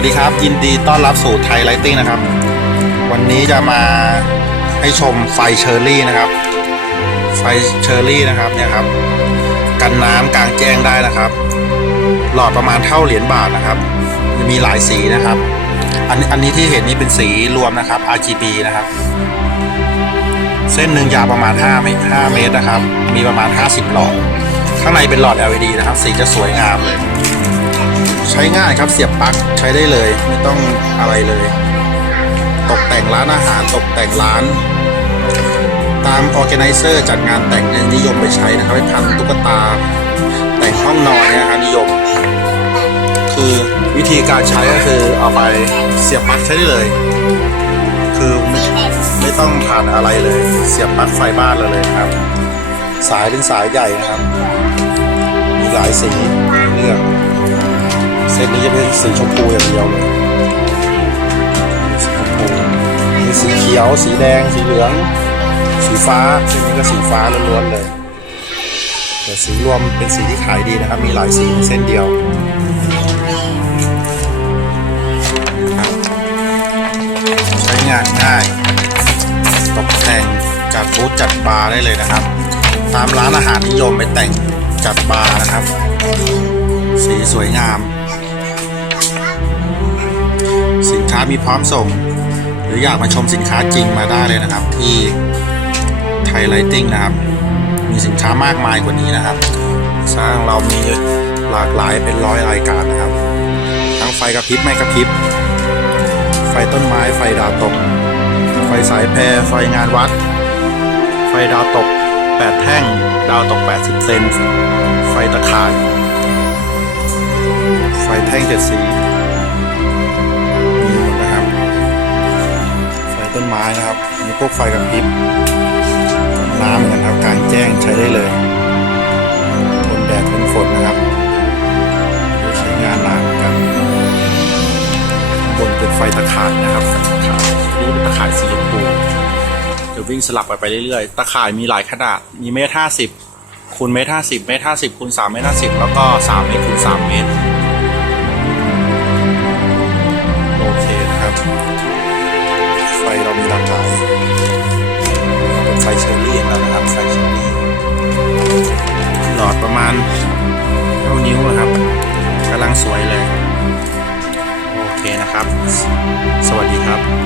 วัสดีครับ ยินดีต้อนรับสู่ไทยไลติ้งนะครับ วันนี้จะมาให้ชมไฟเชอร์รี่นะครับ ไฟเชอร์รี่นะครับเนี่ยครับ กันน้ำกลางแจ้งได้นะครับ หลอดประมาณเท่าเหรียญบาทนะครับ มีหลายสีนะครับ อันอันนี้ที่เห็นนี่เป็นสีรวมนะครับ RGB นะครับ เส้นหนึ่งยาวประมาณ5เมตร5เมตรนะครับ มีประมาณ 50 หลอด ข้างในเป็นหลอด LED นะครับ สีจะสวยงามเลย ใช้ง่ายครับเสียบปลั๊กใช้ได้เลย ไม่ต้องอะไรเลย ตกแต่งร้านอาหารตกแต่งร้าน ตามออแกไนเซอร์จัดงานแต่งนิยมไปใช้นะครับไปพันตุ๊กตา แต่งห้องนอนเนี่ยครับนิยม คือวิธีการใช้ก็คือเอาไปเสียบปลั๊กใช้ได้เลย คือไม่ไม่ต้องผ่านอะไรเลย เสียบปลั๊กไฟบ้านเลยเลยครับ สายเป็นสายใหญ่นะครับ มีหลายสีเลือก เส้นนี้จะเป็นสีชมพูอย่างเดียวเลยสีชมพูมีสีเขียว สีแดง สีเหลือง สีฟ้าเส้นนี้ก็สีฟ้าล้วนๆเลยแต่สีรวมเป็นสีที่ขายดีนะครับ มีหลายสีในเส้นเดียวใช้งานง่ายตกแต่งจัดบูธจัดบาร์ได้เลยนะครับ ตามร้านอาหารนิยมไปแต่งจัดบาร์นะครับ สีสวยงาม ค้ามีพร้อมส่ง หรืออยากมาชมสินค้าจริงมาได้เลยนะครับ ที่ไทยไลติ้งนะครับ มีสินค้ามากมายกว่านี้นะครับสร้างเรามีหลากหลายเป็นร้อยรายการนะครับ ทั้งไฟกระพริบไม่กระพริบ ไฟต้นไม้ไฟดาวตก ไฟสายแพรไฟงานวัด ไฟดาวตก 8 แท่ง ดาวตก 80 เซนไฟตะข่ายไฟแท่งเจ็ดสี ต้นะครับ มีพวกไฟกระพริบน้ำเหมือนกันครับกลางแจ้งใช้ได้เลย ทนแดดทนฝนนะครับใช้งานนานกันบนเป็นไฟตะข่ายนะครับไฟตะข่ายนี่เป็นตะข่ายสีชมพูจะวิ่งสลับไปไปเรื่อยๆ ตะข่ายมีหลายขนาด มีเมตรห้าสิบคูณเมตรห้าสิบเมตรห้าสิบคูณสามเมตรห้าสิบแล้วก็สามเมตรคูณสามเมตร โอเคนะครับ ไฟเรามีหลากหลายเป็นไฟเชอรี่แล้วนะครับไฟเชอรี่หลอดประมาณเท่านิ้วครับกำลังสวยเลย โอเคนะครับ สวัสดีครับ